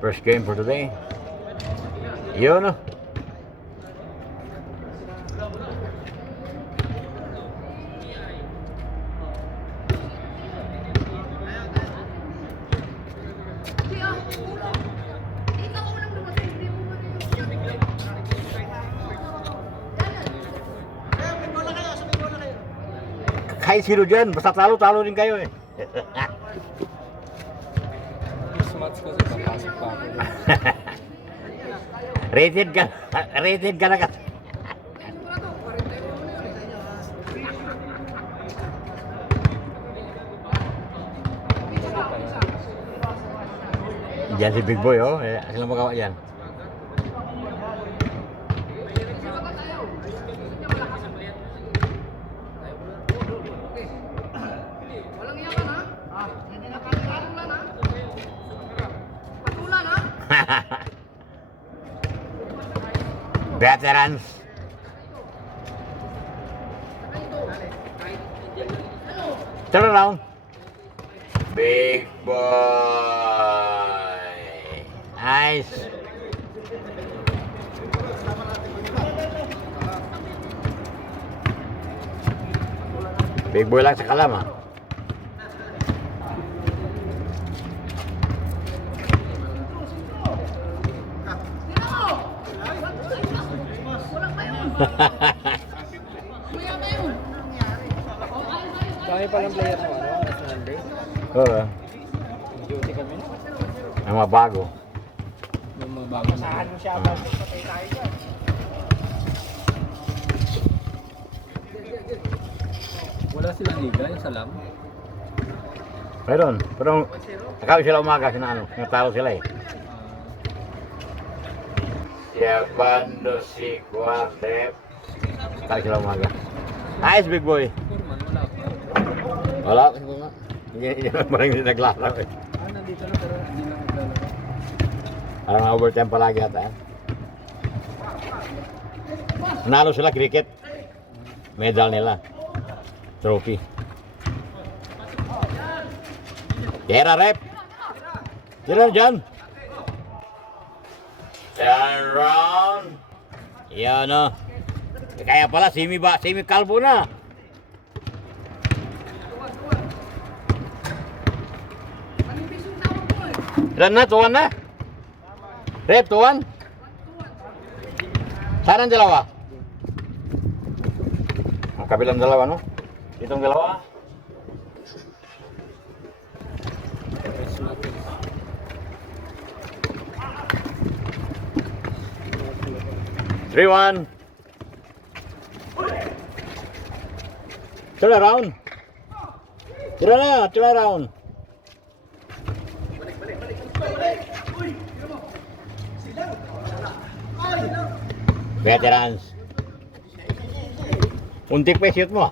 First game for today. Yun, no? Kahit sino dyan, basta talo-talo din kayo eh. Mas kasi papasok pa ako. Rated ka na kasi. Diyan si Big Boy, oh. Sila magawa dyan. Veterans. Turn around. Big boy. Nice. Big boy lang sa kalam, ah. Kami palang player mo, ano? National Day. Oo. Duty kami. Ang mga bago. Yung mga bago. Saan mo siya ba? Patay tayo dyan. Wala silang liga, yung salam. Meron. Pero nakawin sila umaga, natalo sila eh. Siapando si Quatep. Nakawin sila umaga. Nice, Big Boy. Kurman, wala pa. Wala kasi ko nga. Hindi naman hindi naglalaro eh. Nandito na pero hindi lang naglalaro. Parang overtime palagi ata eh. Nanalo sila cricket. Medal nila. Trophy. Tira rep. Tira dyan. Turn round. Yan o. Kaya pala semi kalbo na. Ilan na? 2-1 na? Rep, 2-1? Saan ang dalawa? Ang kabilang dalawa, no? Itong dalawa? Three-one. Turn around. Turn around. Veterans. Untik pa shoot mo.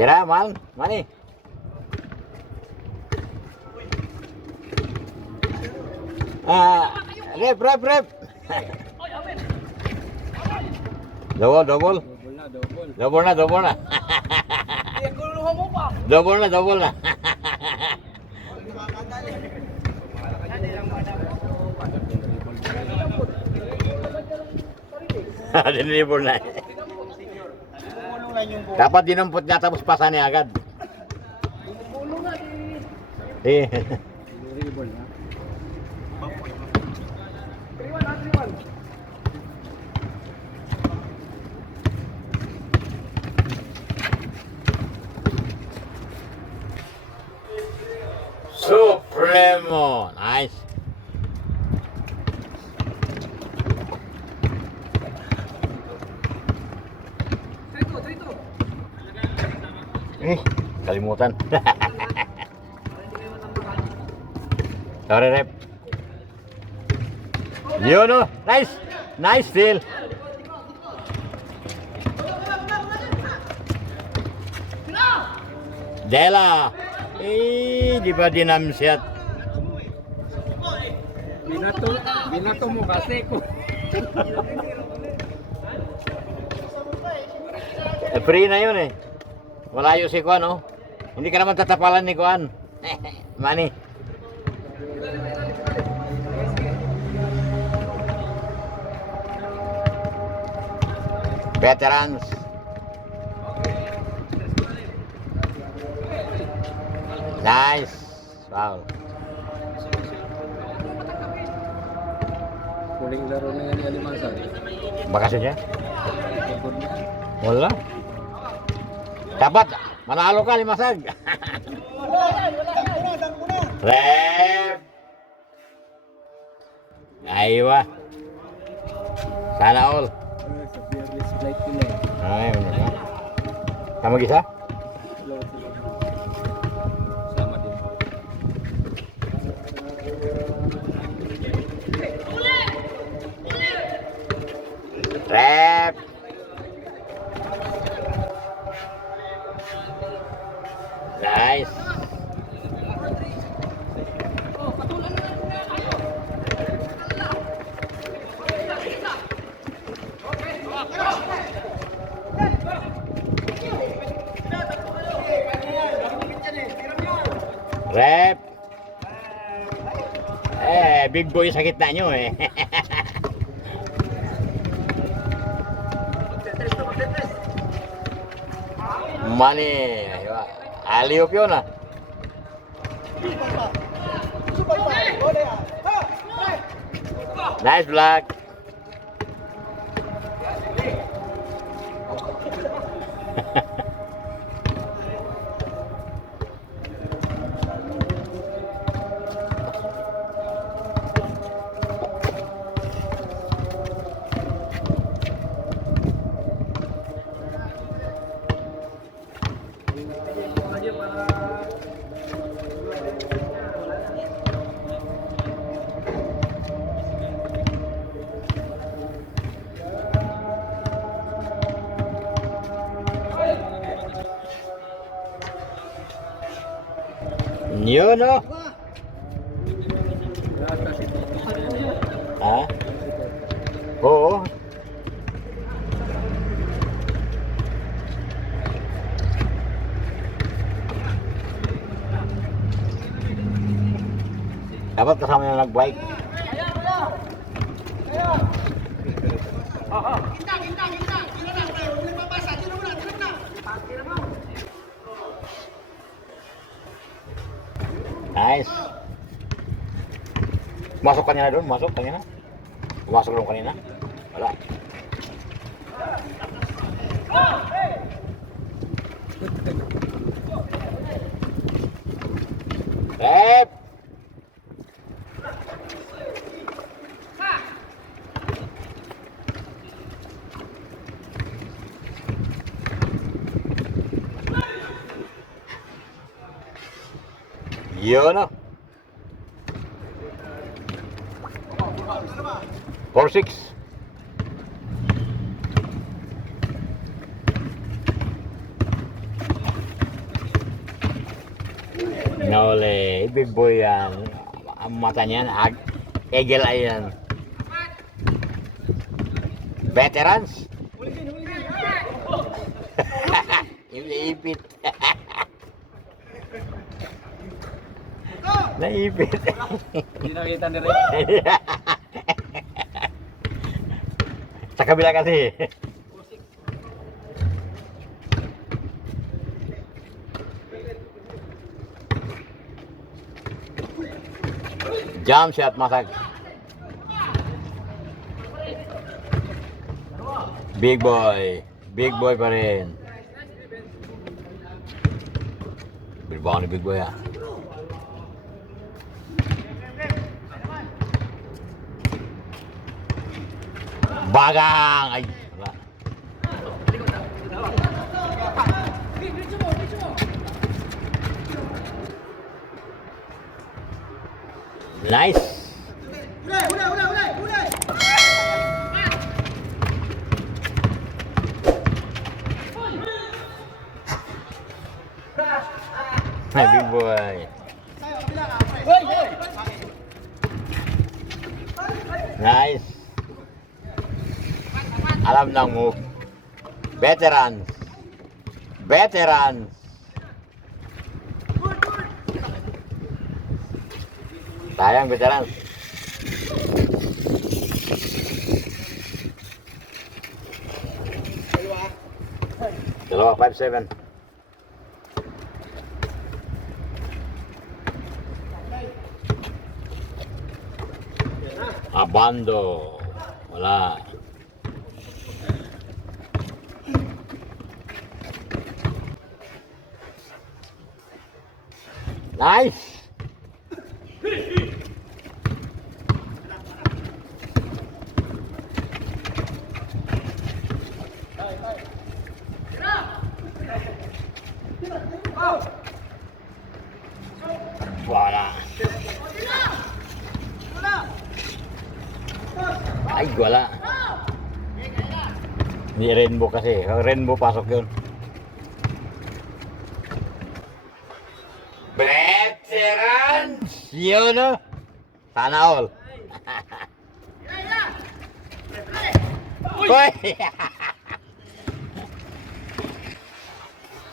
Tira, mani. Rep. Double. Double na. Double na. Dinilibor na. Dapat dinampot niya tapos pasa niya agad. Eh. Dribble na. Supremo. Nice. Kalimutan. Sorry, rep. Yun, no? Nice steal. Dela. Di ba dinamshot? Binato mo kasi ko. Free na yun eh. Malayo si Kwan, no? Hindi ka naman tatapalan ni Kuan. Manny. Veterans. Nice. Wow. Huling laro na yan ni Alimasag. Bakasyon niya? Pagod na. Wala. Dapat, manalo ka, Limasag. Rep. Aywa. Sana all. Sa fearless flight ko na eh. Ay, ano ka? Kamu gisa? Hello, sila. Sama din. Rep. Nice. Rep. Big boy sa gitna nyo eh. Money. Aliop yun ah. Nice block. Yun o. Yata si Tito sa yan. Ha? Oo. Dapat kasama yung nag-bike. Nice. Masuk kanina doon, masuk kanina. Pumasok doon kanina. Wala. Rep. Yun o. 4-6. Nole, big boy yan. Ang mata niyan, egel eye yan. Veterans. Iniipit. Naipit. Hindi nakita ni Ray. Sa kabila kasi. Jump shot, Masag. Big boy. Big boy pa rin. Bilbao ni big boy ah. Bagang! Ay, wala. Nice! Ay, big boy. Nice. Alam ng move. Veterans. Veterans. Sayang, veteran. Dalawa, 5-7. Abando. Wala. Nice. Wala. Ay, wala. Hindi rainbow kasi. Kalau rainbow pasok yun. Veterans! Yun o. Sana all. Hoy!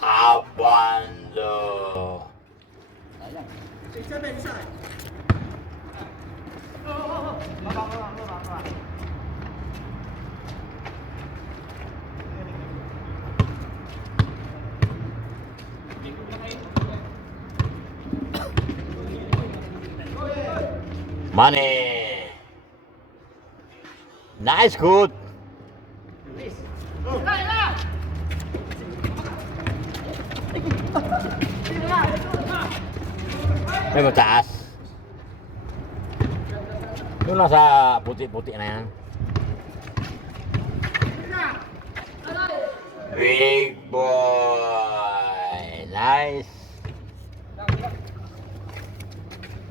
Abando. Money. Nice, good. May mataas. Yung nasa puti-puti na yan. Big boy. Nice.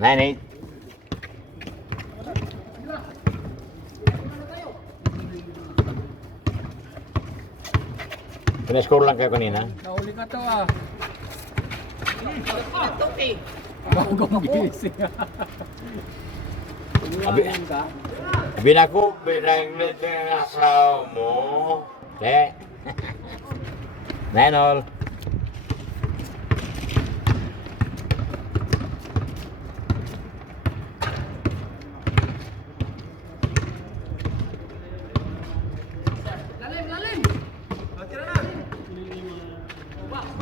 9-8. Pina-score lang kayo kanina. Nahuli ka to ah. Bagong gising. Abi na ko, pinaglit yung asawa mo. Te. 9-all.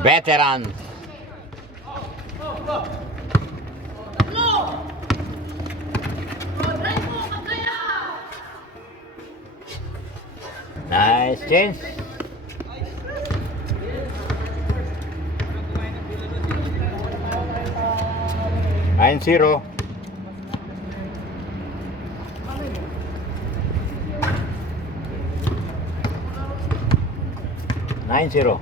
Veteran. Nice change. Nine zero. Nine zero.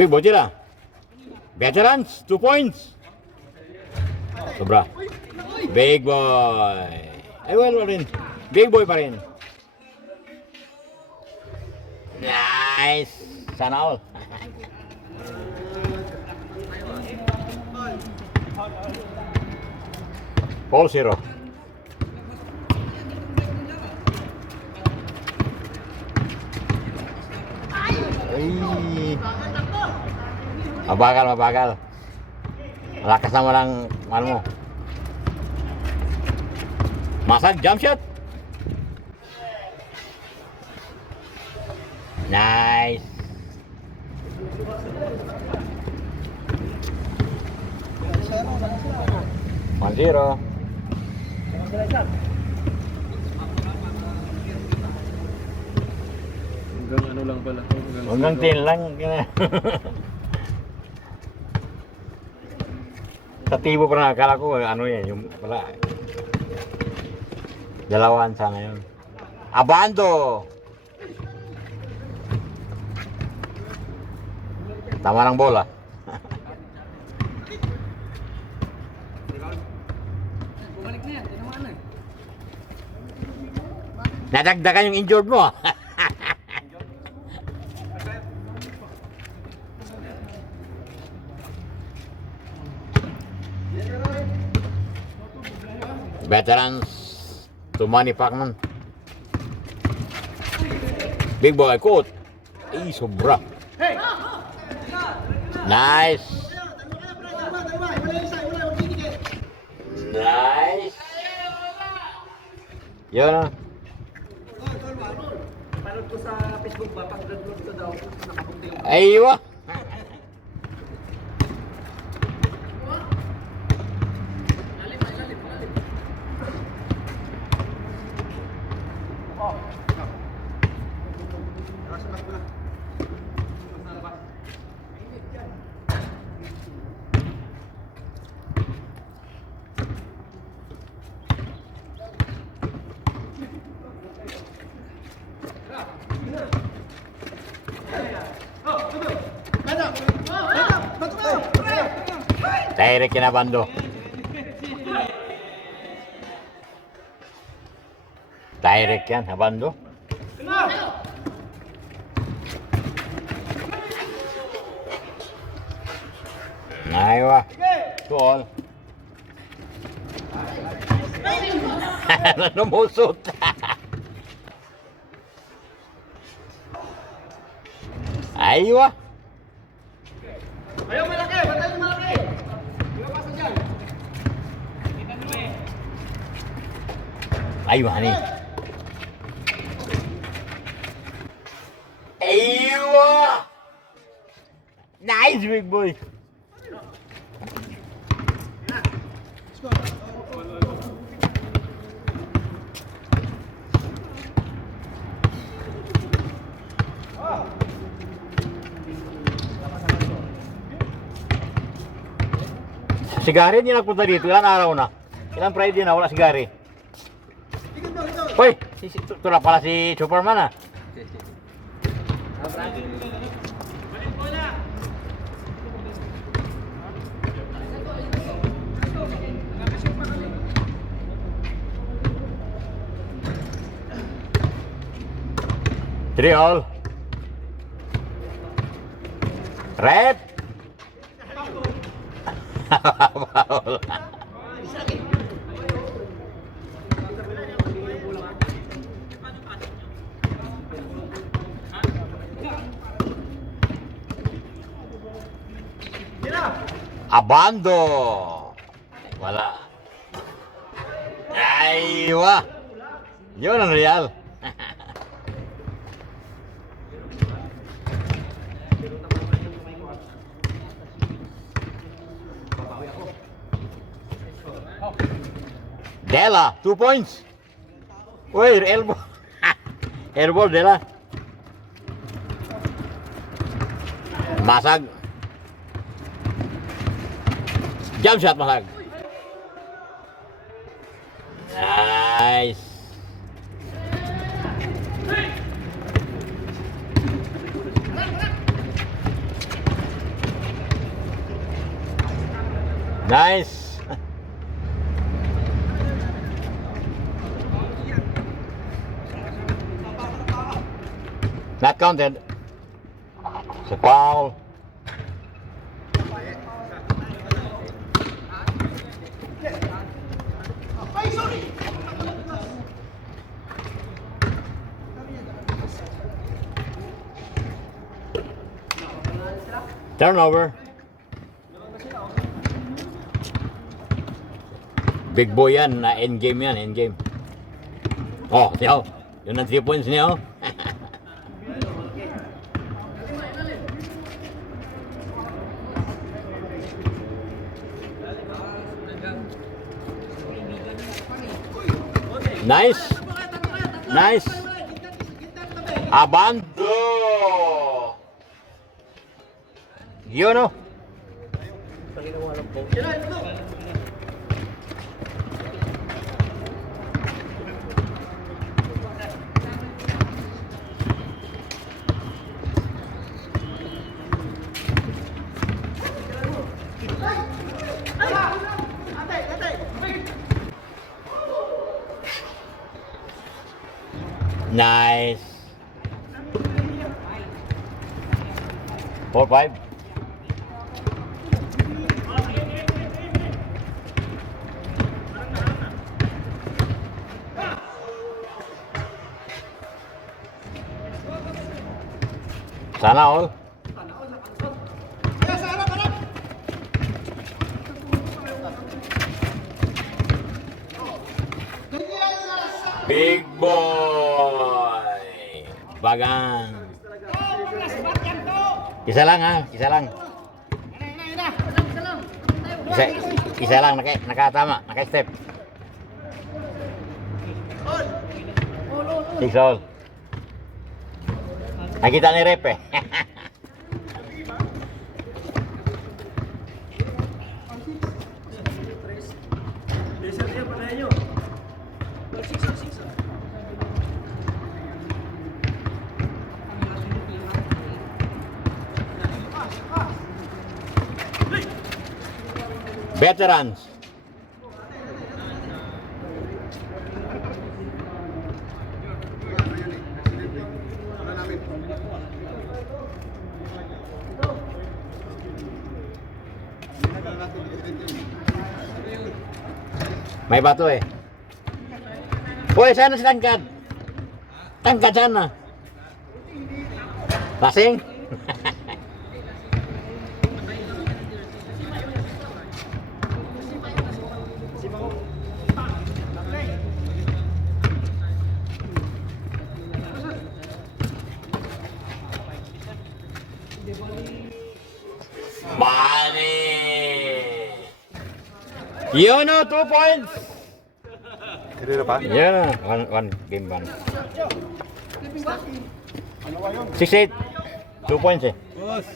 Big boy tira. Veterans, 2 points. Sobra. Big boy. Ay, well rin. Big boy pa rin. Nice. Sana all. All zero. Ay. Mabagal, mabagal. Malakas naman ang ano mo. Masag, jump shot. Nice. One zero. Hanggang ano lang pala. Hanggang 10 lang. Sa tibo pa na, akala ko ano yan, yung wala. Dalawan sana yun. Abando! Tama ng bola. Bumalik na yan, tinamaan na. Nadagdagan yung injured mo. Veterans to Manny Pacman. Big boy, coat. Ay, sobra. Nice. Nice. Yun na. Panood ko sa Facebook ba, pag download ko daw, nakapunti yung Aywa. Direct yan na bando. Direct yan, bando. Aywa. To all. Lumusot. Aywa. Ayaw malaki! Batay yung malaki! Wala pasa dyan! Aywa, honey. Aywa. Nice, big boy. Sigari, hindi nagpunta dito. Ilan araw na? Ilang Friday na, wala sigari. Hoy! Ito na pala si Superman ah. Three all. Red. Foul. Abando. Wala. Aywa. Yun ang real. Dela, 2 points. Uy, elbow. Elbow, Dela. Masag. Jump shot, masag. Nice. Nice. Not counted. It's a foul. Turnover. Big boy yan, na end game yan, end game. Oh, tiyaw. Yun ang 3 points niya, oh. Nice. Nice. Abando. Yun, oh. Nice. 4-5. Sana all. Big boy. Bagang. Isa lang ha, isa lang. Isa lang, nakatama, naka-step. 6 all. Nakita ni Rep eh. Veterans. May bato eh. Uy, sana si Tangkad. Tangkad sana. Lasing. Money. Yun o, 2 points. Kanina pa? Yeah, one game one. 6-8. 2 points eh. Boss!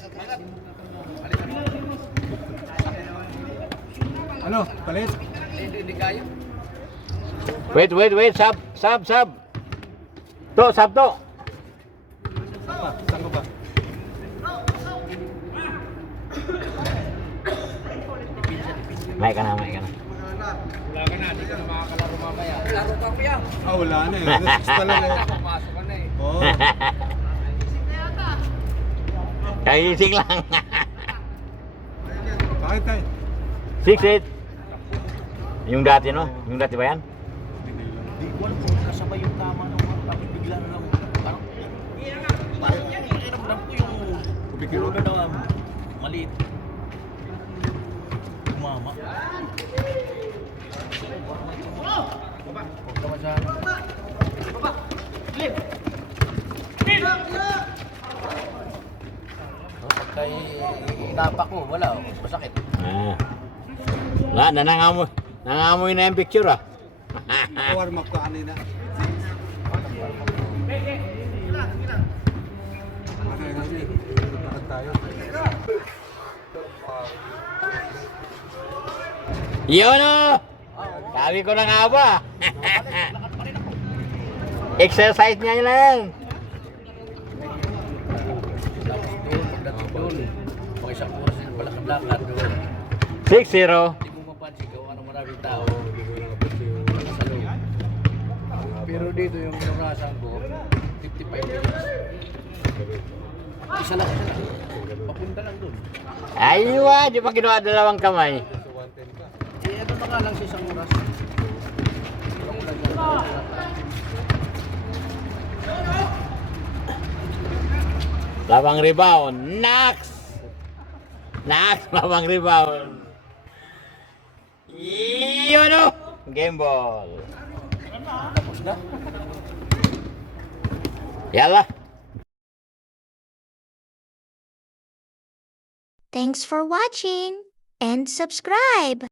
Ano? Palit? Wait. Sub. To, sub to. Saan ko ba? May ka na. Wala ka na, di ka na makakalaro mamaya. Laro ka kuya. Ah, wala na eh. Gusto lang eh. Papasok ka na eh. Oo. Kagising lang. Bakit tayo? 6-8. Yung dati no? Yung dati ba yan? Di ko alam kung kasabay yung tama ng mga bakit bigla na lang parang pakiramdam ko yung Kubikiro ulo na maliit. Umama. Huwag ka masyado. Pagka inapa ko, wala. Masakit. Ah. Wala, nangangamoy na yung picture ah. Warm up ka kanina. Bakit tayo? Yun o! Sabi ko na nga ba? Exercise niya na yan. Pagdating doon, pakisang oras yung balakad-lakad doon. 6-0. Hindi mo mapansin kung ano maraming tao sa loob. Pero dito yung narasan ko, 55 minutes. Isa lang. Papunta lang doon. Aywa, di pa ginawa dalawang kamay. Eh, ano na nga lang sa isang oras. Labang rebound. Nax! Labang rebound. Yun o! Game ball. Tapos na. Yala. Thanks for watching and subscribe.